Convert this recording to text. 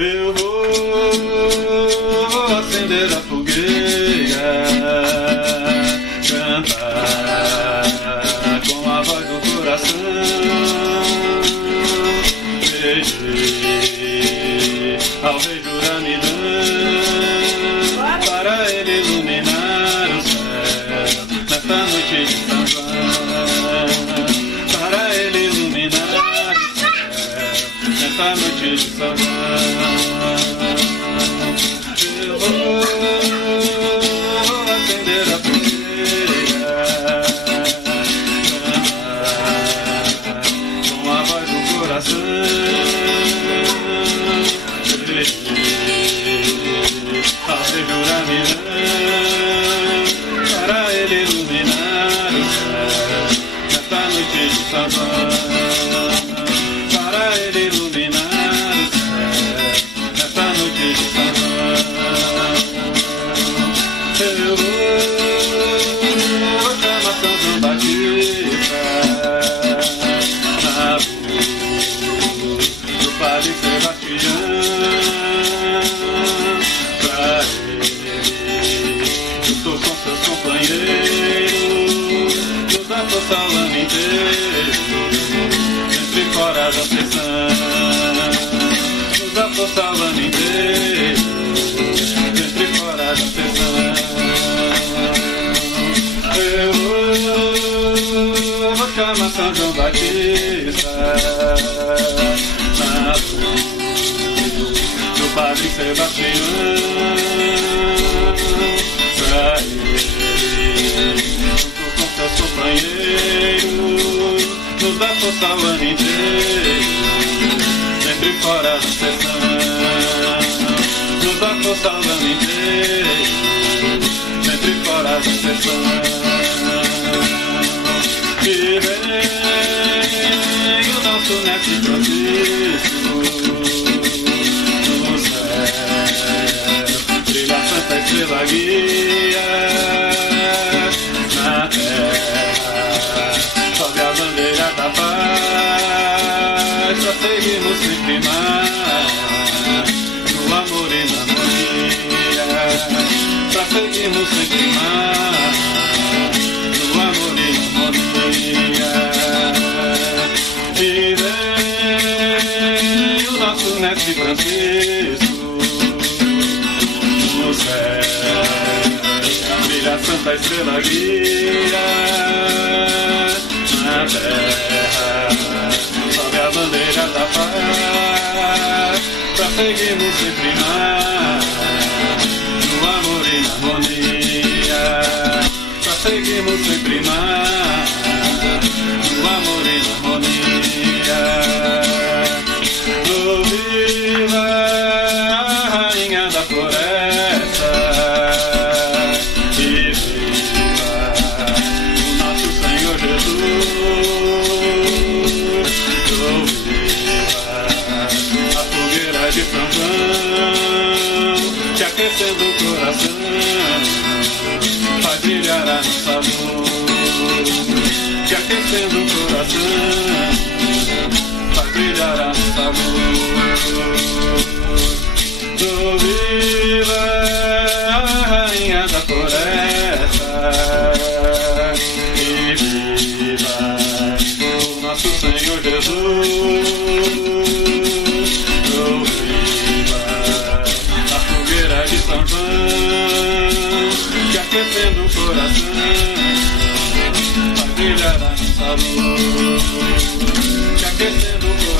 Eu vou acender a fogueira, cantar com a voz do coração, pedir ao rei Juramidã para ele iluminar o céu nesta noite de São João, para ele iluminar o céu nesta noite de São João. Eu vou acender a fogueira, cantar com a voz do coração, ao rei Juramidã para ele iluminar o céu nesta noite de São João, para ele iluminar o céu nesta noite de São João. Eu vou chamar São João Batista na voz do Padre Sebastião, pra ele eu sou com seus companheiros, nos dá força o ano inteiro, dentro e fora da pressão, nos dá força o ano inteiro, dentro e fora da pressão. Eu vou chamar São João Batista na voz do Padre Sebastião, pra ele junto com seus companheiros, nos dá força o ano inteiro, dentro e fora da sessão, nos dá força o ano inteiro, dentro e fora da sessão. E vem o nosso mestre Francisco no céu, brilha a santa estrela guia na terra, sobe a bandeira da paz, pra seguirmos sempre mais no amor e na harmonia, pra seguirmos sempre mais no amor e na harmonia. E vem o nosso mestre Francisco no céu, brilha a santa estrela guia na terra, sobe a bandeira da paz, pra seguirmos sempre mais no amor e na harmonia, pra seguirmos sempre mais no amor e na harmonia. Oh, viva a rainha da floresta, e viva o nosso Senhor Jesus. Oh, viva a fogueira de São João, te aquecendo o coração, faz brilhar a nossa luz, te aquecendo o coração, faz brilhar a nossa luz. Oh, viva a rainha da floresta, e viva o nosso Senhor Jesus. Oh, viva a fogueira de São João, te aquecendo o coração, faz brilhar a nossa luz, te aquecendo o coração,